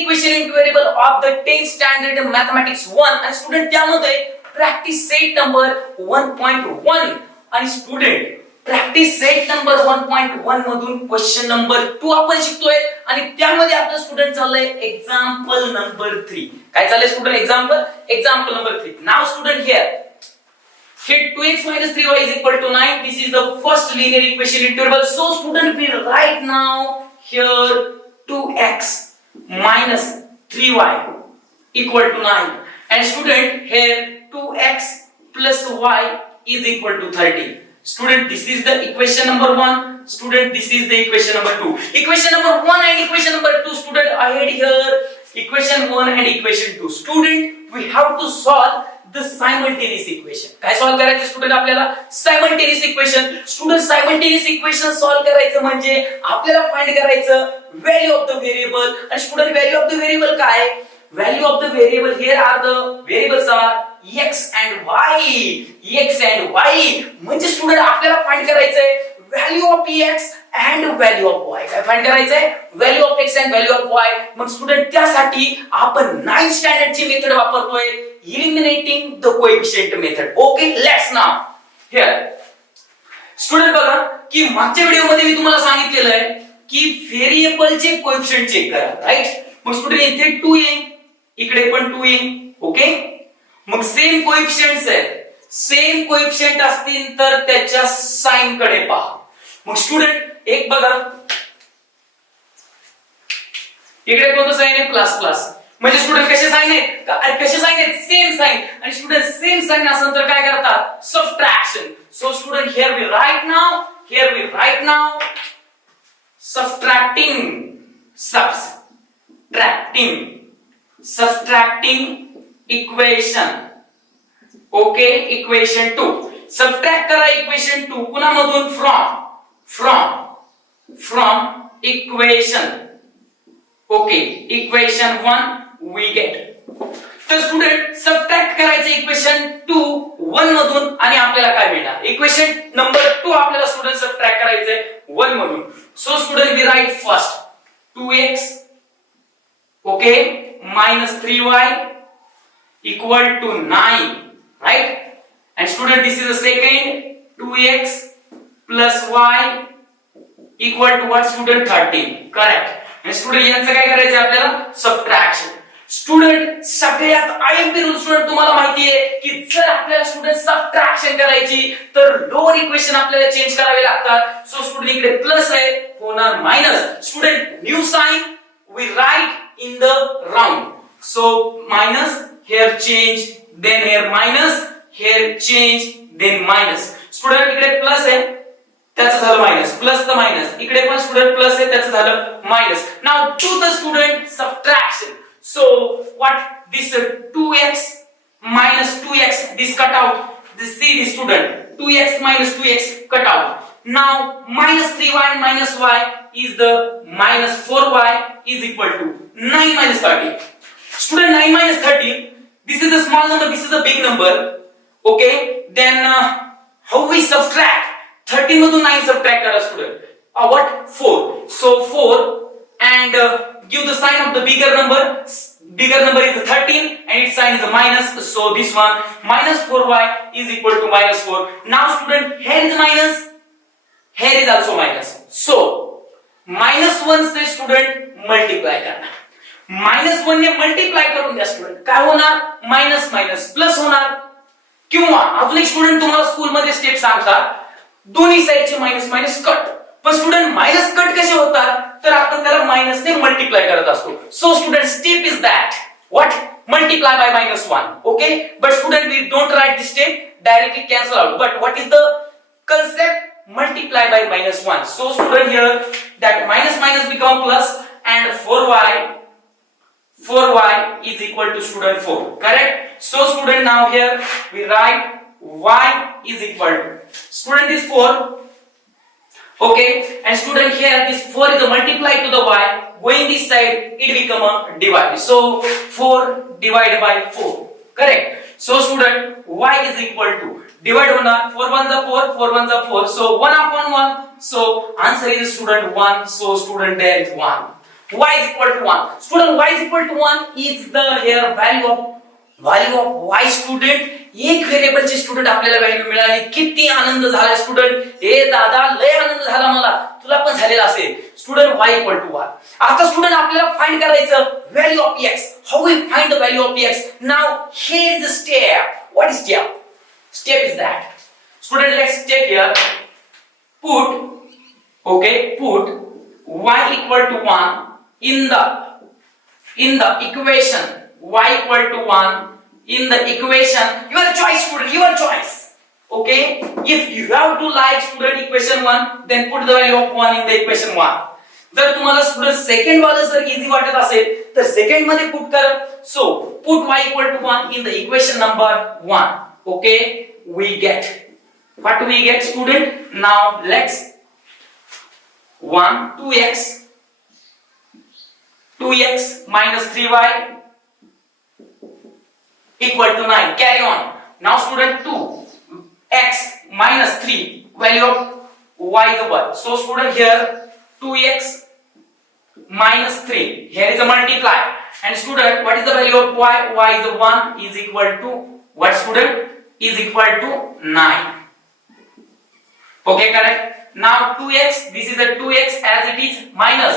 Equation in variable of the 10th standard mathematics 1 आणि student त्यामध्ये practice set number 1.1 आणि student practice set number 1.1 मधून question number 2 आपण शिकतोय आणि त्यामध्ये आपलं स्टुडंट चाललंय एक्झाम्पल नंबर 3. काय चाललंय student? Example number 3. Now student here here 2x minus 3y is equal to 9. This is the first linear equation in variable. So student will write now here 2x minus 3y equal to 9 and student here 2x plus y is equal to 30. Student, this is the equation number 1. Student, this is the equation number 2. Equation number 1 and equation number 2. Student, ahead here equation 1 and equation 2. Student, we have to solve the simultaneous equation. काय solve करायचं student? आपल्याला simultaneous equation. Student simultaneous equation solve करायचं म्हणजे आपल्याला find करायचं value of the variable. आणि student value of the variable काय? Value of the variable here are the variables are x and y म्हणजे स्टुडंट आपल्याला फाइंड करायचंय value of x and value of y. काय find करायचंय? Value of x and value of y. मग student त्यासाठी आपण 9th standard ची method वापरतोय, eliminating the coefficient method. Okay, let's now here student बघा की मागच्या व्हिडिओ मध्ये मी तुम्हाला सांगितलेलं आहे की व्हेरिएबलचे कोएफिशिएंट चेक करा, राईट? मग स्टुडंट इथे 2 येईल, इकडे पण 2 येईल. ओके, मग सेम कोएफिशिएंट्स आहेत. सेम कोएफिशिएंट असतील तर त्याच्या साइन कडे पहा. मग स्टुडंट एक बघा, इकडे कोणतं साइन आहे? Plus plus. म्हणजे स्टुडंट कसे साइन आहेत? कसे साइन आहेत? Same sign. आणि स्टुडंट सेम साइन असेल तर काय करतात? Subtraction. So student here we write now subtracting equation. Okay, equation 2 subtract करा. इक्वेशन 2 कुणामधून? From equation. Okay, equation 1 we get. तर स्टुडंट सबट्रॅक्ट करायचं इक्वेशन 2 1 मधून आणि आपल्याला काय मिळणार? इक्वेशन नंबर 2 आपल्याला स्टुडंट सबट्रॅक्ट करायचंय 1 मधून. So student we write first 2x okay minus 3y equal to 9, right? And student, this is the second 2x plus y equal to what student? 13. Correct. And student यांचं काय करायचं आपल्याला? Subtraction. Student सगळ्यात IMP rule student तुम्हाला माहिती आहे की जर आपल्याला स्टुडंट सबट्रॅक्शन करायची तर लोअर इक्वेशन आपल्याला चेंज करावे लागतात. सो स्टुडंट इकडे प्लस आहे, होणार minus. Student new sign we write in the round. So minus, here change, then here minus, here change, then minus. Student इकडे प्लस आहे त्याचं झालं मायनस, प्लस द मायनस. इकडे पण स्टुडंट प्लस आहे त्याचं झालं minus. Now do the student subtraction. So what this 2x minus 2x this cut out. This see the student 2x minus 2x cut out. Now minus 3y and minus y is the minus 4y is equal to 9 minus 30. Student 9 minus 30. This is a small number. This is a big number. Okay. Then how we subtract? 13 मधून 9 subtract करा student. What? 4. So 4 and give the sign of the bigger number. Bigger number is 13 and its sign is a minus. So this one minus 4y is equal to minus 4. Now student here is minus. Here is also minus. So minus 1 say student multiply करना. Minus 1 ने multiply करून द्या student. काय होणार? Minus minus plus होणार. किंवा अजून एक स्टूडेंट तुम्हाला स्कूल मध्ये स्टेप सांगतात दोन्ही साइडचे मायनस मायनस कट. पण स्टूडेंट मायनस कट कसे होतात? तर आपण त्याला मायनस ने मल्टीप्लाई करत असतो. So student step is that what? Multiply by minus 1. Okay, but student we don't write this step, directly cancel out. But what is the concept? Multiply by minus 1. So student here that minus minus become plus and 4y is equal to student 4. Correct? So student now here we write y is equal to student is 4. Okay, and student here this 4 is a multiply to the y, going this side it become a divide. So 4 divided by 4. Correct? So student y is equal to divide होणार 4 1 जा 4 4 1 जा 4. So 1 upon 1. So answer is student 1. So student there is 1. y is equal to 1. Student, y is equal to 1 is the here value of y student. एक variable ची student आपल्याला value मिळाली. किती आनंद झाला student. ए दादा लय आनंद झाला मला, तुला पण झालेला असेल. Student y equal to 1. आता स्टुडंट आपल्याला फाइंड करायचं value of x. How we find the value of x? Now here is the step. What is step? Step is that. Student, let's take here. Put y equal to 1 in the equation. Y equal to 1 in the equation. Your choice, student. Your choice. Okay. If you have to like student equation 1, then put the value of 1 in the equation 1. जर तुम्हाला student second वाला जर easy वाटत असेल तर second मध्ये put कर. So put y equal to 1 in the equation number 1. Okay, we get what we get, student. Now let's 2x minus 3y equal to 9. Carry on. Now student, 2x minus 3, value of y is 1. So student, here 2x minus 3, here is a multiply, and student, what is the value of y? Y is 1 is equal to what, student? Is equal to 9. Okay, correct. Now 2x, this is the 2x as it is, minus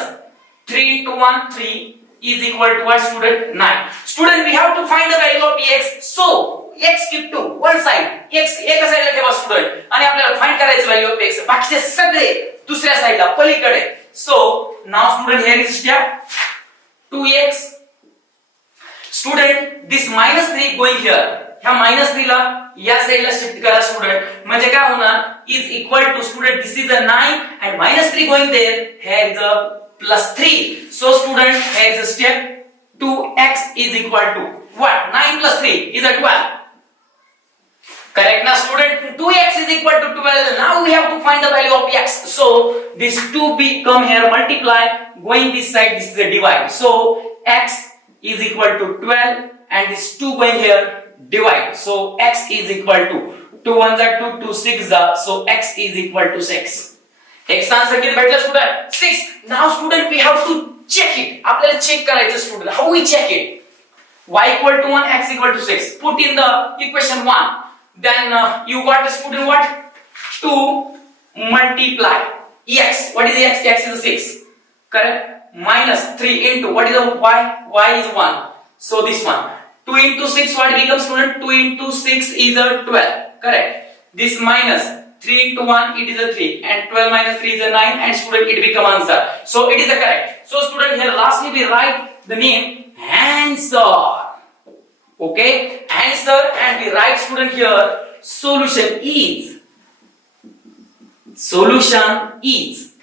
3 into 1, 3 is equal to what, student? 9. Student, we have to find the value of x. So x keep to one side, x एका साइडला ठेवा student, आणि आपल्याला find करायचं value of x. बाकीचे सगळे दुसऱ्या साइडला पलीकडे. So now student, here is step 2x. Student, this minus 3 going here. ह्या मायनस 3 ला या साइडला शिफ्ट करा स्टुडंट. म्हणजे काय होणार? Is equal to student, this is a 9 and minus 3 going there. Here is a plus 3. So student, here is a step 2x is equal to what? 9 plus 3 is a 12. Correct now student? 2x is equal to 12. Now we have to find the value of x. So this 2 become here multiply, going this side, this is a divide. So x is equal to 12 and this 2 going here divide. So x is equal to 2 1s are 2, 2 6s are, so x is equal to 6. x answer किती भेटला student? 6. Now student, we have to check it. आपल्याला check करायचं student. How we check it? y equal to 1, x equal to 6. Put in the equation 1. Then you got a student what? 2 multiply x. What is x? X is 6. Correct? Minus 3 into what is the y? Y is 1. So this one. 2 into 6, what becomes student? 2 into 6 is a 12. Correct. This minus 3 into 1, it is a 3, and 12 minus 3 is a 9, and student, it become answer. So it is a correct. So student, here lastly we write the name answer. Okay, answer, and we write student here solution is.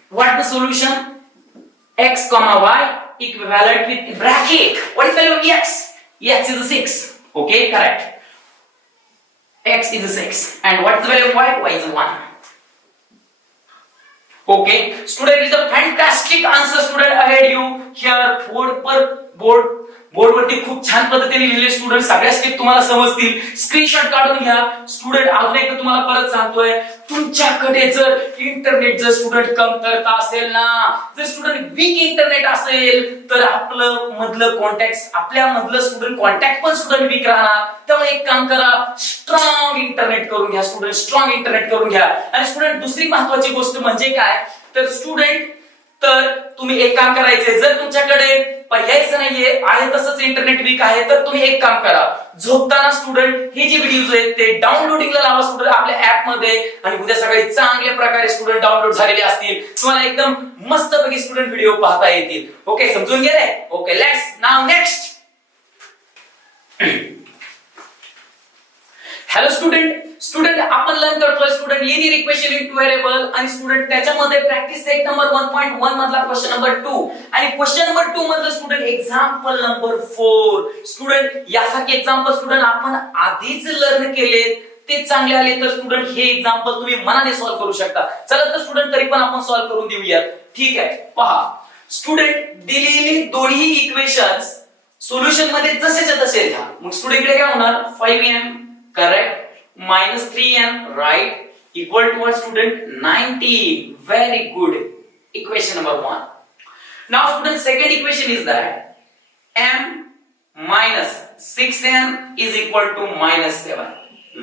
What the solution? X comma y equivalent with bracket. What is the value of x? X is a 6. Okay, correct. X is a 6. And what is the value of y? Y is a 1. Okay, student, it is a fantastic answer student ahead you. Here board वरती खूप छान पद्धतीने लिहिले student. सगळ्या step तुम्हाला समजतील. Screenshot काढून घ्या स्टुडंट. अजून एकदा तुम्हाला परत सांगतोय, तुमच्याकडे जर इंटरनेट जर स्टुडंट कमतरता असेल ना, जर स्टुडंट वीक इंटरनेट असेल तर आपलं मधलं स्टुडंट कॉन्टॅक्ट पण स्टुडंट वीक राहणार. त्यामुळे एक काम करा, स्ट्रॉंग इंटरनेट करून घ्या स्टुडंट. स्ट्रॉंग इंटरनेट करून घ्या. आणि स्टुडंट, दुसरी महत्त्वाची गोष्ट म्हणजे काय तर स्टुडंट, तर तुम्ही एक काम करायचंय, जर तुमच्याकडे पर्यायच नाहीये, आहे तसंच इंटरनेट वीक आहे, तर तुम्ही एक काम करा, झोपताना स्टुडंट हे जे व्हिडिओज आहेत ते डाउनलोडिंगला लावा स्टुडंट आपल्या ऍप मध्ये, आणि उद्या सकाळी चांगल्या प्रकारे स्टुडंट डाउनलोड झालेले असतील. तुम्हाला एकदम मस्तपैकी स्टुडंट व्हिडिओ पाहता येतील. ओके, समजून गेले? Okay, let's now next. Hello student आपण लर्न करतोय student linear equation in two variable, आणि स्टुडंट त्याच्यामध्ये प्रॅक्टिस सेट नंबर 1.1 मधला क्वेश्चन नंबर 2, आणि क्वेश्चन नंबर 2 मधलं स्टुडंट एक्झाम्पल नंबर 4. स्टुडंट, यासारखे एक्झाम्पल स्टुडंट आपण आधीच लर्न केलेत, ते चांगले आले तर स्टुडंट हे एक्झाम्पल तुम्ही मनाने सॉल्व्ह करू शकता. चला तर स्टुडंट, तरी पण आपण सॉल्व्ह करून देऊयात. ठीक आहे, पहा स्टुडंट, दिलेली दोन्ही इक्वेशन्स सोल्युशन मध्ये जसेच्या तसे घ्या. मग स्टुडंट इकडे काय होणार? 5m correct, minus 3n right, equal to what student? 90. Very good. Equation number 1. Now student, second equation is that m minus 6n is equal to minus 7.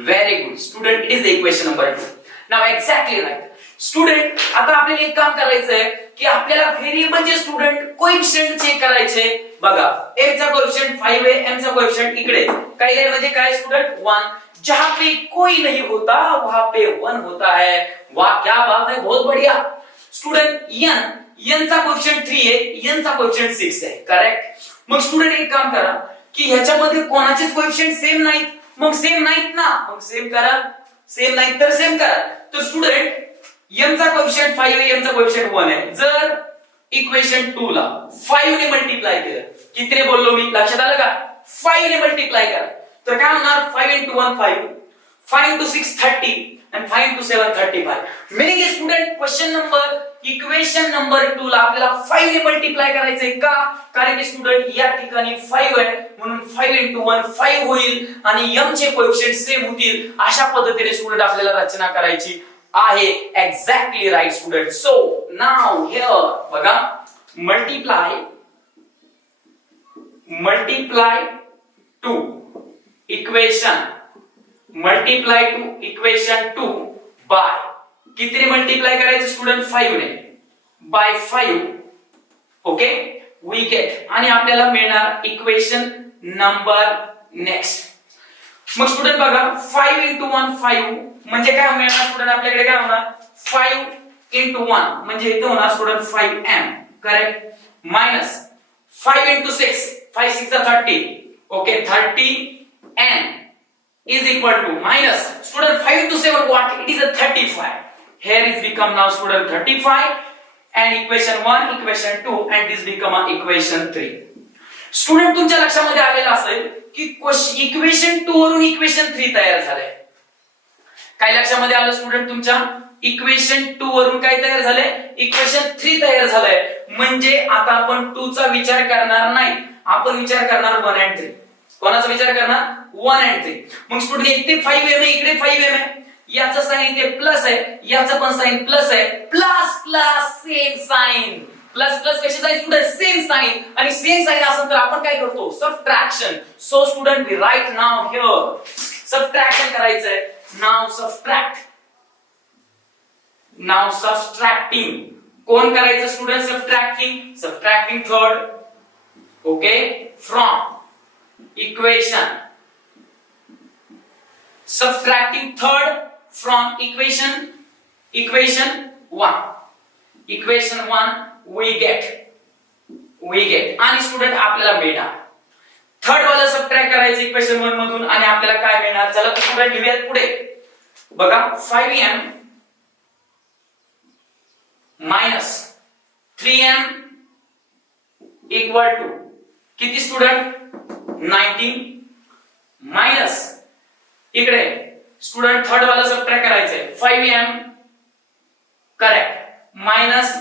Very good student, it is the equation number 2. Now exactly right. Student, आता आपल्याला एक काम करायचंय की आपल्याला व्हेरिएबलचे student coefficient check करायचे. बघा m चा कोएफिशिएंट 5 है, m चा कोएफिशिएंट इकडे काही आहे म्हणजे काय स्टुडंट 1. जहां पे कोई नहीं होता वहां पे 1 होता है. वाह क्या बात है, बहुत बढ़िया. स्टुडंट n चा कोएफिशिएंट 3 है, n चा कोएफिशिएंट 6 है. करेक्ट. मग स्टुडंट एक काम करा की ह्याच्यामध्ये कोणाचेच कोएफिशिएंट सेम नाहीत. मग सेम नाहीत ना, मग सेम करा. सेम नाही तर सेम करा. तर स्टुडंट m चा कोएफिशिएंट 5 आहे, m चा कोएफिशिएंट 1 आहे. जर इक्वेशन 2 ला 5 ने मल्टिप्लाय केलं, कितीने बोललो मी, लक्षात आलं का? 5 ने मल्टिप्लाय करा तर काय होणार? 5 into 1 5, 5 into 6 30 and 5 into 7 35. meaning student question number equation number 2 ला आपल्याला 5 ने मल्टिप्लाय करायचंय. का? कारण की स्टुडंट या ठिकाणी 5 आहे म्हणून 5 into 1 5 होईल आणि m चे कोएफिशिएंट सेम होतील. अशा पद्धतीने स्टुडंट आपल्याला रचना करायची आहे. Exactly right student. So now here बघा, मल्टिप्लाय टू इक्वेशन 2 बाय कितीने मल्टिप्लाय करायचं स्टुडंट? 5 ने. बाय 5 ओके वी गेट आणि आपल्याला मिळणार इक्वेशन नंबर नेक्स्ट. मग स्टुडंट बघा 5 into 1 5 म्हणजे काय मिळणार स्टुडंट? आपल्याकडे काय होणार? 5 into 1 म्हणजे इथे होणार student 5m. Correct. Minus 5 into 6 5 6 30. Okay 30n is equal to minus student 5 into 7 what? It is a 35. Here is become now student 35 and equation 1 equation 2 and this become a equation 3. Student तुमच्या लक्षामध्ये आलेलं असेल की equation 2 वरून equation 3 तयार झालंय. काय लक्षामध्ये आलं स्टुडंट तुमच्या? इक्वेशन 2 वरून काय तयार झालंय? इक्वेशन 3 तयार झालंय. म्हणजे आता आपण 2 चा विचार करणार नाही, आपण विचार करणार 1 and 3. कोणाचा विचार करणार? 1 and 3. मग स्टुडंट इथे 5m आहे, इकडे 5m आहे. याचं साइन इथे प्लस आहे, याचं पण साइन प्लस आहे. Plus plus same sign. Plus plus कशी जाईल स्टुडंट? Same sign. आणि सेम साइन असेल तर आपण काय करतो? Subtraction. So student we write now here subtraction करायचंय. Now subtract. Now subtracting. कोण करायचं student subtracting? Subtracting third okay from equation. Subtracting third from equation 1. Equation 1 we get आणि स्टुडंट आपल्याला मिळणार थर्ड वाला सबट्रॅक्ट करायचं इक्वेशन 1 मधून आणि आपल्याला काय मिळणार? चला स्टुडंट लिहूयात पुढे. बघा 5m minus 3m equal to किती स्टुडंट? 19 मायनस इकडे स्टुडंट थर्ड वाला सबट्रॅक्ट करायचंय 5m correct minus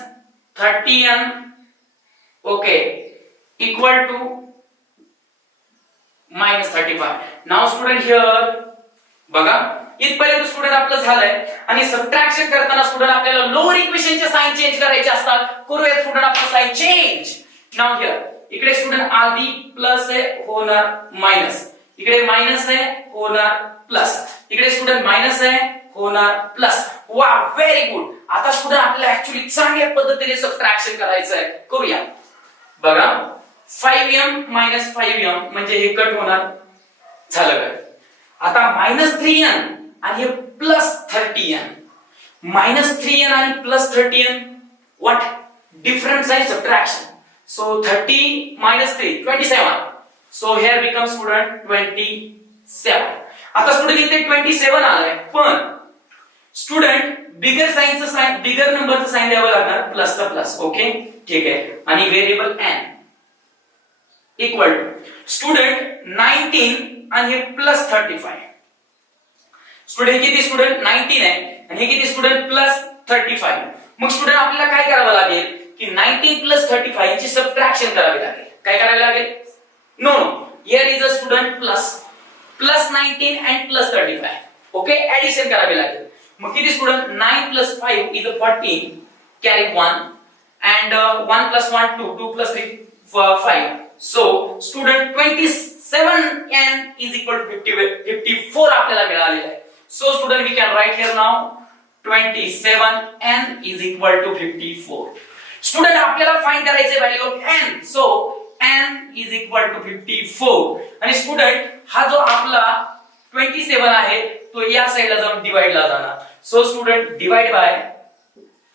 30m okay equal to minus 35. Now student here बघा इथपर्यंत स्टुडंट आपलं झालंय आणि सबट्रॅक्शन करताना स्टुडंट आपल्याला लोअर इक्वेशनचे साइन चेंज करायचे असतात. करूया स्टुडंट आपण साइन चेंज. नाउ हियर इकडे स्टुडंट आधी प्लस आहे होणार मायनस, इकडे मायनस आहे होणार प्लस, इकडे स्टुडंट मायनस आहे होणार प्लस. वा व्हेरी गुड. आता स्टुडंट आपल्याला ऍक्च्युअली चांगल्या पद्धतीने सबट्रॅक्शन करायचं आहे. करूया. बघा 5m minus 5m म्हणजे हे कट होणार झालं काय? आता मायनस 3n आणि हे प्लस 30n. मायनस 3n आणि प्लस 30n व्हॉट? डिफरन्स आहे subtraction. So 30 minus 3 27. So here becomes student 27. आता स्टुडंट इथे 27 आलाय पण स्टुडंट बिगर साइनचं साइन बिगर नंबरचं साइन द्यावं लागणार प्लसचा प्लस. ओके ठीक आहे. आणि variable n equal to student 19 आणि हे प्लस 35. स्टुडंट किती? स्टुडंट 19 आहे आणि हे किती स्टुडंट? प्लस 35. मग स्टुडंट आपल्याला काय करावं लागेल की 19 प्लस 35 ची सबट्रॅक्शन करावी लागेल. काय करावे लागेल? No here is a student plus 19 and plus 35. Okay addition करावी लागेल. मग किती स्टुडंट? 9 प्लस 5 is a 14 carry 1 and 1 plus 1 2, 2 plus 3 5. So student 27n is equal to 54 आपल्याला मिळालेला आहे. So student we can write here now 27n is equal to 54. Student आपल्याला find करायचे value of n. So n is equal to 54 आणि student हा जो आपला 27 आहे तो या साइडला जाऊन डिवाइड ला जाणार. So student divide by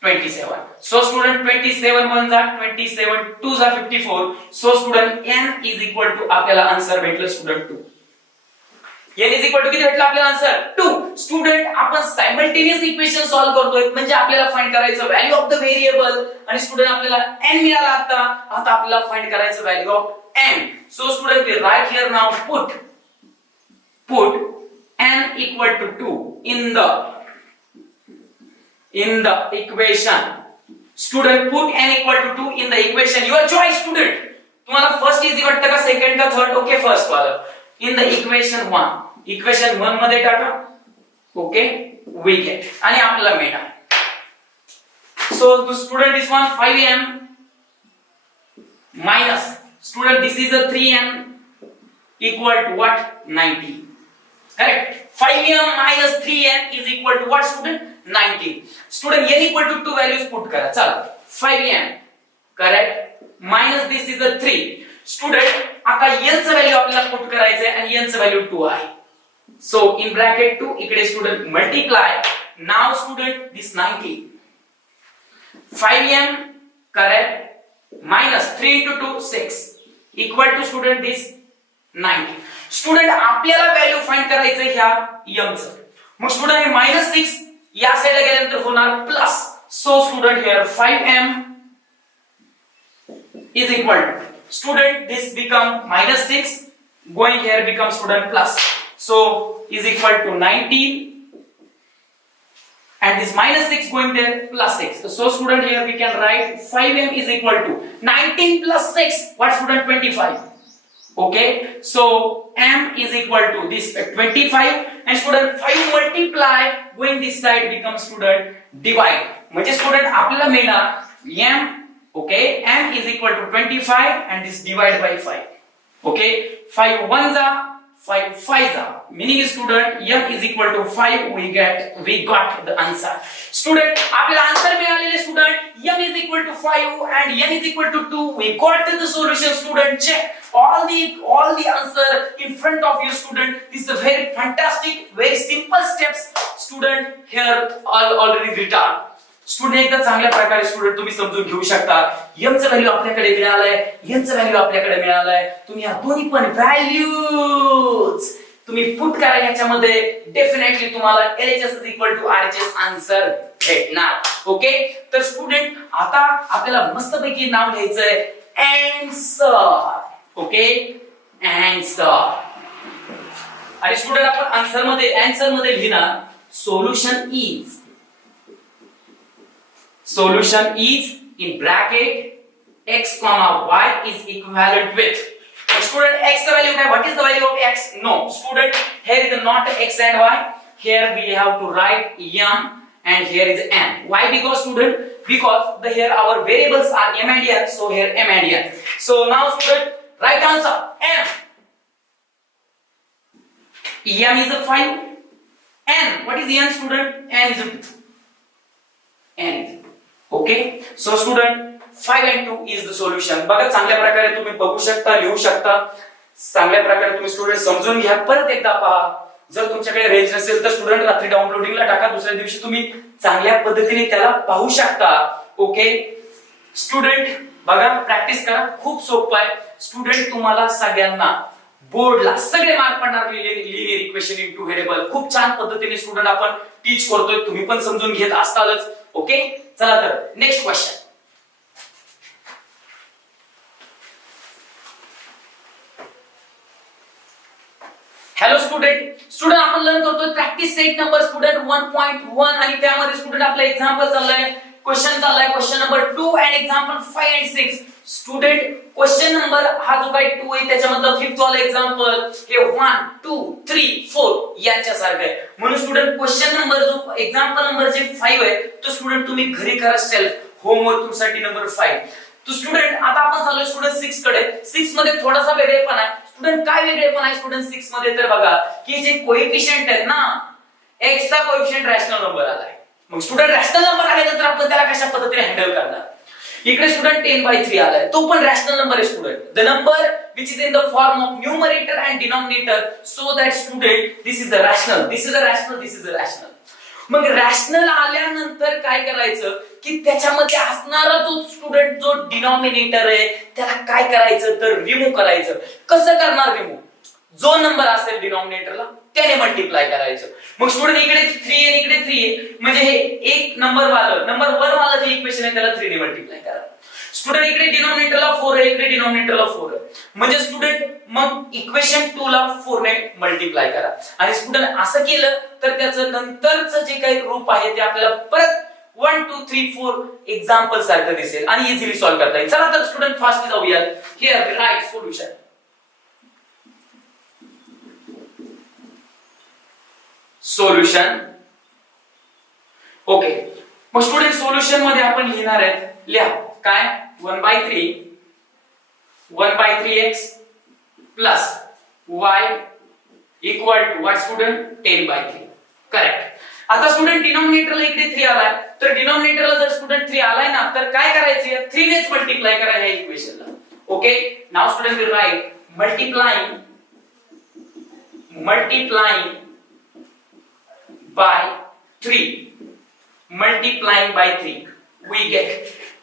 27. So student 27 1 जा 27 2 जा 54. So student n is equal to आपल्याला आन्सर भेटलं student 2. n is equal to किती भेटलं आपल्याला आन्सर 2. स्टुडंट आपण सायमल्टेनियस इक्वेशन सॉल्व्ह करतोय म्हणजे आपल्याला फाइंड करायचं व्हॅल्यू ऑफ द व्हेरिएबल आणि स्टुडंट आपल्याला n मिळाला. आता आपल्याला फाइंड करायचं value of n. So student we write here now put n equal to 2 in the equation. Student put n equal to 2 in the equation. Your choice student. तुम्हाला first easy वाटतं का second का third? Okay first वाला. In the equation 1. Equation 1 मध्ये टाका. Okay we get आणि आपल्याला मिळणार. So the student this one 5m minus student this is a 3m equal to what? 90. Correct. 5m minus 3n is equal to what student? 90. Student n equal to 2 values put करा. चला 5m correct minus this is a 3. Student आता n चं value आपल्याला put करायचं आहे आणि n चं value 2 आहे. So in bracket 2 इकडे student multiply. Now student this 90 5m correct minus 3 into 2 6 equal to student this 90. Student आपल्याला व्हॅल्यू फाइंड करायचं ह्या m चं. मग स्टुडंट हे -6 या साइडला गेल्यानंतर होणार plus. So student here 5m is equal to student this become -6 going here become student plus. So is equal to 19 and this -6 going there plus 6. So student here we can write 5m is equal to 19 plus 6 what student 25. Okay, so m is equal to this 25 and student 5 multiply going this side becomes student divide. म्हणजे student आपल्याला मिळणार m. Okay, m is equal to 25 and this divide by 5. Okay, 5 1 जा 5 5 जा meaning student m is equal to 5 we got the answer. Student आपल्याला answer मिळालेले student m is equal to 5 and n is equal to 2 we got the solution. Student check all the answer in front of you student. This is a very fantastic very simple steps student here already written. Student एकदा चांगल्या प्रकारे student तुम्ही समजून घेऊ शकता. m चं value आपल्याकडे मिळालंय n चं व्हॅल्यू आपल्याकडे मिळालंय. तुम्ही या दोन्ही पण व्हॅल्यूज तुम्ही पुट करा याच्यामध्ये डेफिनेटली तुम्हाला LHS RHS आन्सर भेटणार. ओके तर स्टुडंट आता आपल्याला मस्तपैकी नाव घ्यायचंय आन्सर. ओके आन्सर आणि स्टुडंट आपण आन्सर मध्ये लिहिणार solution is in bracket x comma y is equivalent with. Student x the value what is the value of x? No student here is not x and y. Here we have to write m and here is n. Why? Because student because here our variables are m and n, so here m and n. So now student right answer m. M is a 5. N what is n student? N is a 2. N. Okay, so student 5 and 2 is the solution. बघा चांगल्या प्रकारे तुम्ही बघू शकता लिहू शकता. चांगल्या प्रकारे तुम्ही स्टुडंट समजून घ्या. परत एकदा पहा. जर तुमच्याकडे रेंज नसेल तर स्टुडंट रात्री डाउनलोडिंगला टाका. दुसऱ्या दिवशी तुम्ही चांगल्या पद्धतीने त्याला पाहू शकता. ओके स्टुडंट बघा प्रॅक्टिस करा. खूप सोपं आहे स्टुडंट. तुम्हाला सगळ्यांना बोर्डला सगळे मार्क पडणार linear equation in two variable. खूप छान पद्धतीने स्टुडंट आपण टीच करतोय. तुम्ही पण समजून घेत असतालच. ओके चला तर नेक्स्ट क्वेश्चन. हॅलो स्टुडंट आपण लर्न करतोय प्रॅक्टिस सेट नंबर स्टुडंट 1.1 आणि त्यामध्ये स्टुडंट आपला एक्झाम्पल चाललाय क्वेश्चन चाललाय question number 2 and example 5 and 6. Student question number हा जो काही 2 आहे त्याच्यामधलं फिफ्थ वाला एक्झाम्पल हे 1 2 3 4 यांच्या सारखं आहे. म्हणून स्टुडंट क्वेश्चन नंबर जो एक्झाम्पल नंबर जे 5 आहे तो स्टुडंट तुम्ही घरी करा सेल्फ होमवर्क तुमच्यासाठी नंबर 5. तो स्टुडंट आता आपण चाललोय स्टुडंट 6 कडे. 6 मध्ये थोडासा वेगळेपण आहे. स्टुडंट काय वेगळेपण आहे स्टुडंट 6 मध्ये, तर बघा की जे कोएफिशियंट आहेत ना, x चा कोएफिशियंट रॅशनल नंबर आलाय. मग स्टुडंट रॅशनल नंबर आल्यानंतर आपण त्याला कशा पद्धतीने हँडल करणार. इकडे स्टुडंट 10/3 आलाय, तो पण रॅशनल नंबर आहे student. The number which is in the form of numerator and denominator, so that student this is the rational, this is a rational, this is a rational. मग rational आल्यानंतर काय करायचं की त्याच्यामध्ये असणारा जो स्टुडंट जो डिनॉमिनेटर आहे त्याला काय करायचं तर रिमूव्ह करायचं. कसं करणार रिमूव्ह, जो नंबर असेल डिनॉमिनेटरला त्याने मल्टिप्लाय करायचं. मग स्टुडंट इकडे 3 आहे इकडे 3 आहे, म्हणजे हे एक नंबर 1 वाला जे इक्वेशन आहे त्याला 3 ने मल्टिप्लाय करा. स्टुडंट इकडे डिनॉमिनेटरला 4 आहे इकडे डिनॉमिनेटरला 4 आहे, म्हणजे स्टुडंट मग इक्वेशन 2 ला 4 ने मल्टिप्लाय करा. आणि स्टुडंट असं केलं तर त्याचं नंतरचं जे काही रूप आहे ते आपल्याला परत 1 2 3 4 एक्झाम्पल सारखं दिसेल आणि इझिली सॉल्व्ह करता येईल. चला तर स्टुडंट फास्ट जाऊया. Here right solution. Solution okay. मग स्टुडंट सोल्युशन मध्ये आपण लिहिणार आहेत, लिहा काय 1/3x plus y equal to what student 10/3. Correct. आता स्टुडंट डिनॉमिनेटरला इकडे 3 आलाय, तर डिनॉमिनेटरला जर स्टुडंट 3 आलाय ना तर काय करायचं 3 नेच मल्टिप्लाय करा ह्या इक्वेशनला. Okay. Now student will write multiplying by 3, multiplying by 3 we get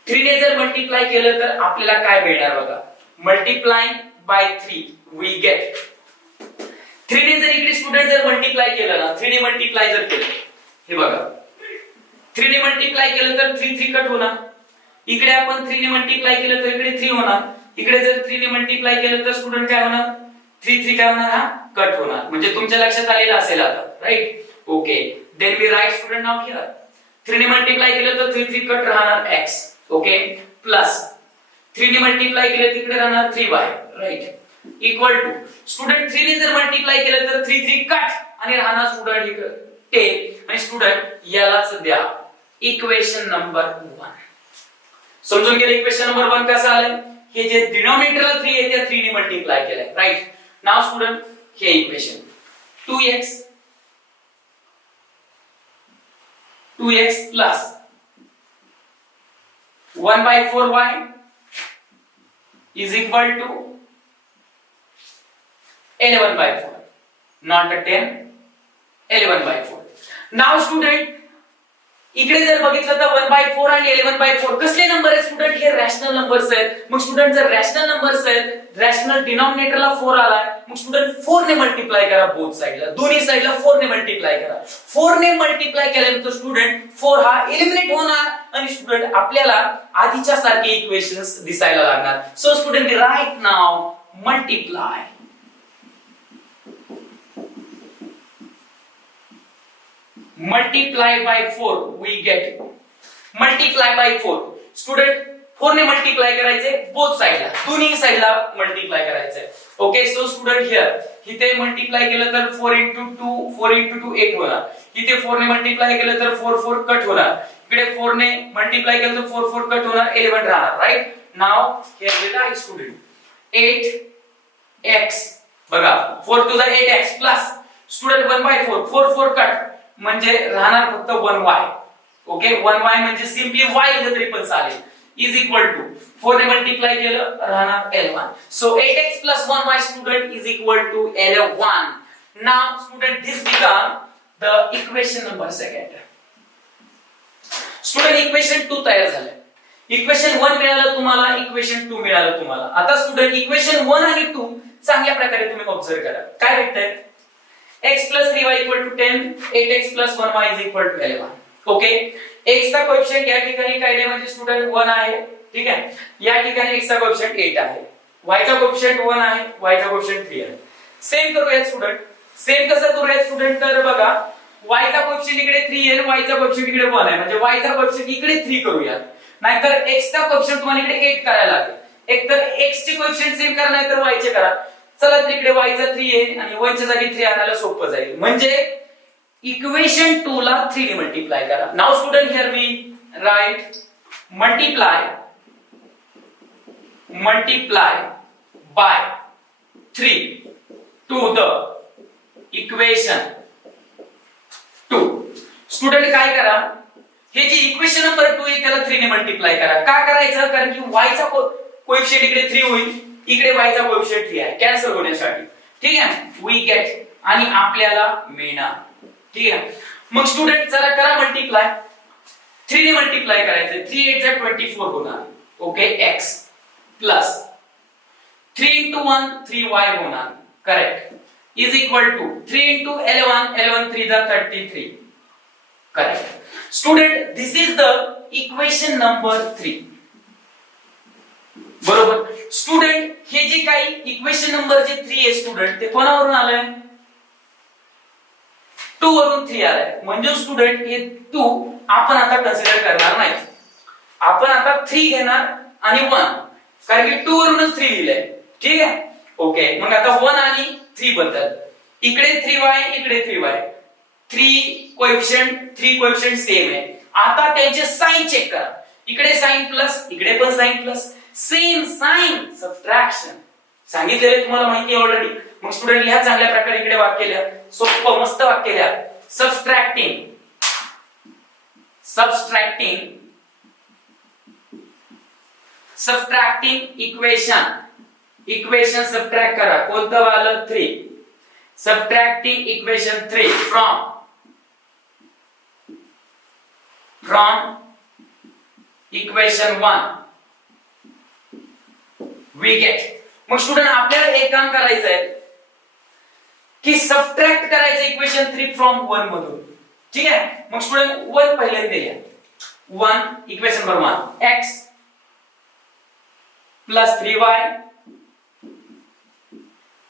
3 ने जर मल्टिप्लाय केलं तर आपल्याला काय मिळणार बघा. multiplying by 3 we get 3 ने जर इकडे स्टुडंट जर मल्टिप्लाय केलं ना, 3 ने मल्टिप्लाय जर केलं, हे बघा 3 ने मल्टिप्लाय केलं तर 3 3 कट होणार. इकडे आपण 3 ने मल्टिप्लाय केलं तर इकडे 3 होणार. इकडे जर 3 ने मल्टिप्लाय केलं तर स्टुडंट काय होणार 3 3 काय होणार हा कट होणार. म्हणजे तुमच्या लक्षात आलेलं असेल आता, right. Okay. Then we write student now here 3 ने मल्टिप्लाय केलं तर 3 3 कट राहणार x. ओके. प्लस 3 ने मल्टिप्लाय केलं तिकडे राहणार 3y, right. Equal to student 3 ने जर मल्टिप्लाय केलं तर 3 3 कट आणि राहणार स्टुडंट इकडे 10. आणि स्टुडंट यालाच द्या इक्वेशन नंबर 1. समजून गेलं इक्वेशन नंबर 1 कसं आलं. हे जे डिनॉमिनेटरला 3 आहे त्या 3 ने मल्टिप्लाय केलंय, राइट. नाउ स्टुडंट हे equation 2x plus 1/4y is equal to 11/4, not a 10, 11/4. Now student इकडे जर बघितलं तर 1/4 आणि 11/4 कसले नंबर आहेत स्टुडंट, हे रॅशनल नंबर्स आहेत. मग स्टुडंट जर रॅशनल नंबर्स आहेत, रॅशनल डिनॉमिनेटरला 4 आलाय, मग स्टुडंट 4 ने मल्टिप्लाय करा बोथ साइडला, दोन्ही साइडला 4 ने मल्टिप्लाय करा. 4 ने मल्टिप्लाय केल्यानंतर स्टुडंट 4 हा एलिमिनेट होणार आणि स्टुडंट आपल्याला आधीच्या सारखे इक्वेशन्स दिसायला लागणार. So student right now multiply multiply by 4 we get multiply by 4. Student 4 ने मल्टिप्लाय करायचे बोथ साइडला, दोन्ही साइडला मल्टिप्लाय करायचे. ओके. सो स्टुडंट हियर इथे मल्टिप्लाय केलं तर 4 into 2 8 होणार. इथे 4 ने मल्टिप्लाय केलं तर 4 4 कट होणार. इकडे 4 ने मल्टिप्लाय केलं तर 4 4 कट होणार, 11 राहणार, right. Now here we write student 8x बघा 4 to the 8x प्लस स्टुडंट 1/4 4 4 कट म्हणजे राहणार फक्त 1y. ओके. 1y म्हणजे सिंपली y लिहिलं तरी पण चालेल, इज इक्वल टू 4 ने मल्टिप्लाय केलं राहणार 11. So 8x plus 1y student is equal to 11. Now student this become the equation number 2. Student equation 2 तयार झालं. इक्वेशन 1 मिळालं तुम्हाला, इक्वेशन 2 मिळालं तुम्हाला. आता स्टुडंट इक्वेशन 1 आणि 2 चांगल्या प्रकारे तुम्ही ऑब्झर्व करा. काय भेटतंय x plus 3y equal to 10, 8x plus 1y is equal to 11. Okay. x चा कोएफिशियंट या ठिकाणी काय आहे म्हणजे स्टुडंट 1 आहे, ठीक आहे. या ठिकाणी x चा कोएफिशियंट 8 आहे, y चा कोएफिशियंट 1 आहे, y चा कोएफिशियंट 3 आहे. सेम करूया स्टुडंट. सेम कसं करूया स्टुडंट, तर बघा y चा कोएफिशियंट इकडे 3 आहे, y चा कोएफिशियंट इकडे 1 आहे, म्हणजे y चा कोएफिशियंट इकडे 3 करूया. नाहीतर x चा कोएफिशियंट तुम्हाला इकडे 8 करायला लागेल. एक तर x चे कोएफिशियंट सेम करा नाहीतर y चे करा. चला तर इकडे y चा 3 आहे आणि 1 च्या जागी 3 आणायला सोपं जाईल. म्हणजे इक्वेशन 2 ला 3 ने मल्टिप्लाय करा. Now student here we write multiply by 3 to the equation 2. Student काय करा, हे जे इक्वेशन नंबर 2 आहे त्याला 3 ने मल्टिप्लाय करा. का करायचं, कारण की y चा कोएफिशिएंट इकडे 3 होईल, इकडे y चा कोएफिशिएंट 3 आहे, कॅन्सल होण्यासाठी. ठीक आहे, वी गेट आणि आपल्याला मिळणार. ठीक आहे, मग स्टुडंट चला करा मल्टिप्लाय. 3 ने मल्टिप्लाय करायचं, 3 8 = 24 होणार. ओके, x प्लस 3 * 1 3y होणार. Correct, is equal to 3 * 11 11 3 = 33. Correct. Student this is the equation number 3. बरोबर. स्टुडंट हे जे काही इक्वेशन नंबर जे 3 आहे स्टुडंट, ते कोणावरून आलंय? 2 वरून 3 आलाय. म्हणजे स्टुडंट हे 2 आपण आता कन्सिडर करणार नाही. आपण आता 3 घेणार आणि 1, कारण की 2 वरूनच 3 लिहिलंय. ठीक आहे, ओके. मग आता 1 आणि 3 बद्दल, इकडे 3y इकडे 3y, 3 कोएफिशिएंट सेम आहे. आता त्यांचे साइन चेक करा. इकडे साइन प्लस, इकडे पण sign plus, same sign, subtraction सांगितलेले तुम्हाला माहिती आहे ऑलरेडी. मग स्टुडंट लिहा चांगल्या प्रकारे. इकडे वाक्य लिहा, सोपं मस्त वाक्य लिहा. सबट्रॅक्टिंग इक्वेशन सबट्रॅक्ट करा. कोणतं वालं? 3. Subtracting equation 3 from equation 1 we get. मग स्टुडंट आपल्याला एक काम करायचं आहे की सबट्रॅक्ट करायचं इक्वेशन 3 फ्रॉम 1 मधून. ठीक आहे, मग स्टुडंट 1 पहिल्यांदा लिहा. 1 equation number 1 x plus 3y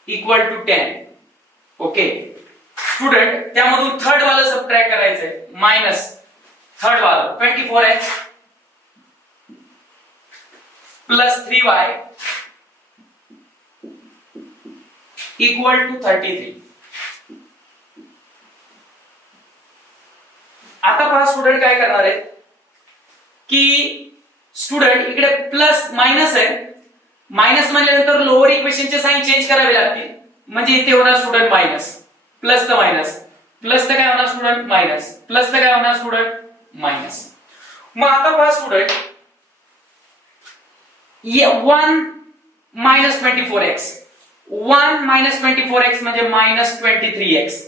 equal to 10. Okay student, त्यामधून थर्ड वाला सबट्रॅक्ट करायचंय, मायनस थर्ड वाला 24x plus 3y equal to 33. आता पहा स्टुडंट काय करणार आहे की स्टुडंट इकडे प्लस मायनस आहे, मायनस म्हणल्यानंतर लोअर इक्वेशनचे साइन चेंज करावे लागतील. म्हणजे इथे होणार स्टुडंट मायनस, प्लस तर मायनस, प्लस तर काय होणार स्टुडंट मायनस, प्लस तर काय होणार स्टुडंट मायनस. मग आता पहा student 1 minus 24x, 1 minus 24x म्हणजे मायनस 23x.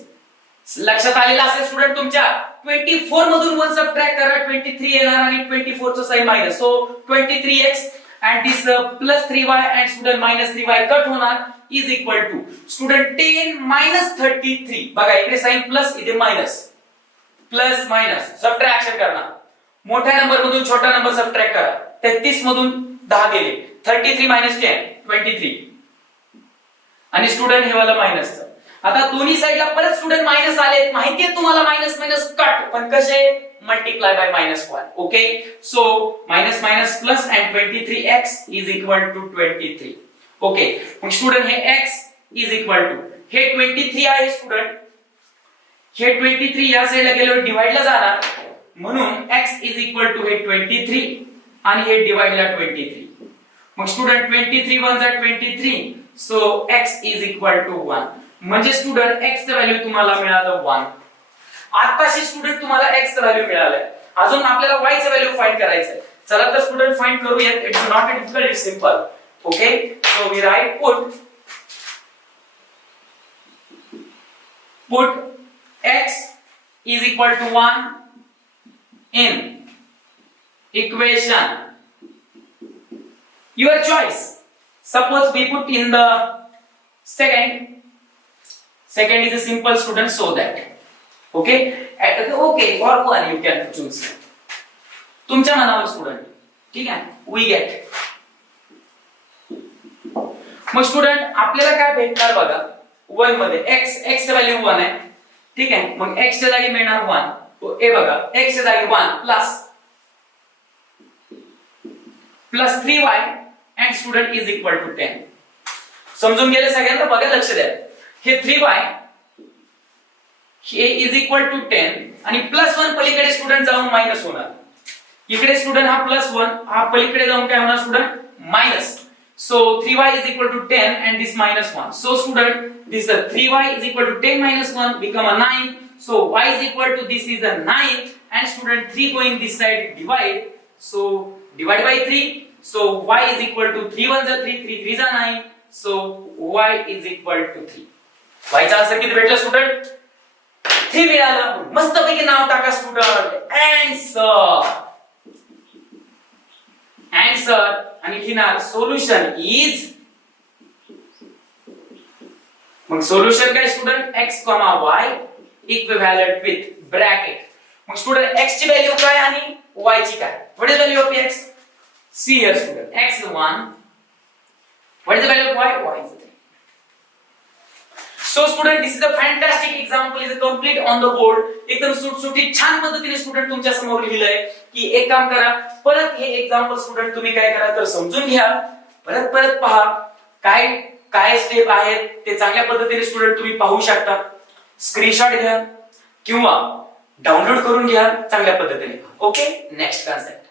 लक्षात आलेला असेल स्टुडंट तुमच्या. 24 मधून 1 सबट्रॅक्ट करा, 23 येणार आणि 24 चा sign minus. So 23x and this plus 3y and student minus 3y cut होणार is equal to student 10 minus 33. बघा इकडे साइन प्लस, इथे मायनस, प्लस मायनस सबट्रॅक्शन करणार. मोठ्या नंबर मधून छोटा नंबर सबट्रॅक्ट करा. 33 मधून 10 गेले, 33 minus 10 23 आणि स्टुडंट हे वाला मायनस. आता दोन्ही साइडला परत स्टुडंट मायनस आले. माहितीये तुम्हाला मायनस मायनस कट, पण कसे? Multiply by -1. Okay, so minus minus plus and 23x is equal to 23. Okay, मग स्टुडंट हे x इज इक्वल टू हे 23 आहे स्टुडंट. हे 23 या साइडला गेल्यावर डिवाइडला जाणार, म्हणून x इज इक्वल टू हे 23 आणि हे डिवाइडला 23. मग स्टुडंट 23 1 जा 23, so x is equal to 1. म्हणजे स्टुडंट x चं व्हॅल्यू तुम्हाला मिळालं 1. आताशी स्टुडंट तुम्हाला x चं व्हॅल्यू मिळालंय. अजून आपल्याला y चं व्हॅल्यू फाइंड करायचंय. चला तर स्टुडंट फाइंड करूयात. It's not a difficult, it's simple. Okay, so we write put x is equal to 1 in equation your choice. Suppose we put in the second is a simple student, so that okay or 1 you can choose. तुमच्या मनावर student. ठीक आहे, we get. मग student आपल्याला काय भेटणार बघा, 1 मध्ये x ची व्हॅल्यू 1 आहे. ठीक आहे, मग x च्या जागी मिळणार 1. तो ए बघा, x च्या जागी 1 plus 3y and student is equal to 10. समजून गेले सगळ्यांना? बघा लक्ष द्या. हे 3y हे इज इक्वल टू 10 आणि प्लस 1 पलीकडे स्टुडंट जाऊन मायनस होणार. इकडे स्टुडंट हा +1, हा पलीकडे जाऊन काय होणार student minus. So 3y is equal to 10 and this -1. So student, this 3y is equal to 10 minus 1 become a 9. So y is equal to this is a 9 and student 3 going this side divide. So divide by 3. So y is equal to 3 1s are 3, 3 3s are 9. So y is equal to 3. y चा answer किती भेटला student? 3 मिळालं. मस्तपैकी नाव टाका student. Answer आणि लिहिणार solution is, मग solution काय student x, y equivalent with bracket. मग स्टुडंट x ची व्हॅल्यू काय आणि y ची काय? What is value of x? See here student, x is 1. What is the value of y? Y is 3. So student, this is a fantastic example, is complete on the board. एकदम सुटसुटीत छान पद्धतीने student तुमच्या समोर लिहिलंय की एक काम करा, परत हे एक्झाम्पल स्टुडंट तुम्ही काय करा तर समजून घ्या, परत परत पहा काय काय स्टेप आहेत ते चांगल्या पद्धतीने स्टुडंट तुम्ही पाहू शकता. स्क्रीनशॉट घ्या किंवा डाउनलोड करून घ्या चांगल्या पद्धतीने. Okay, next concept.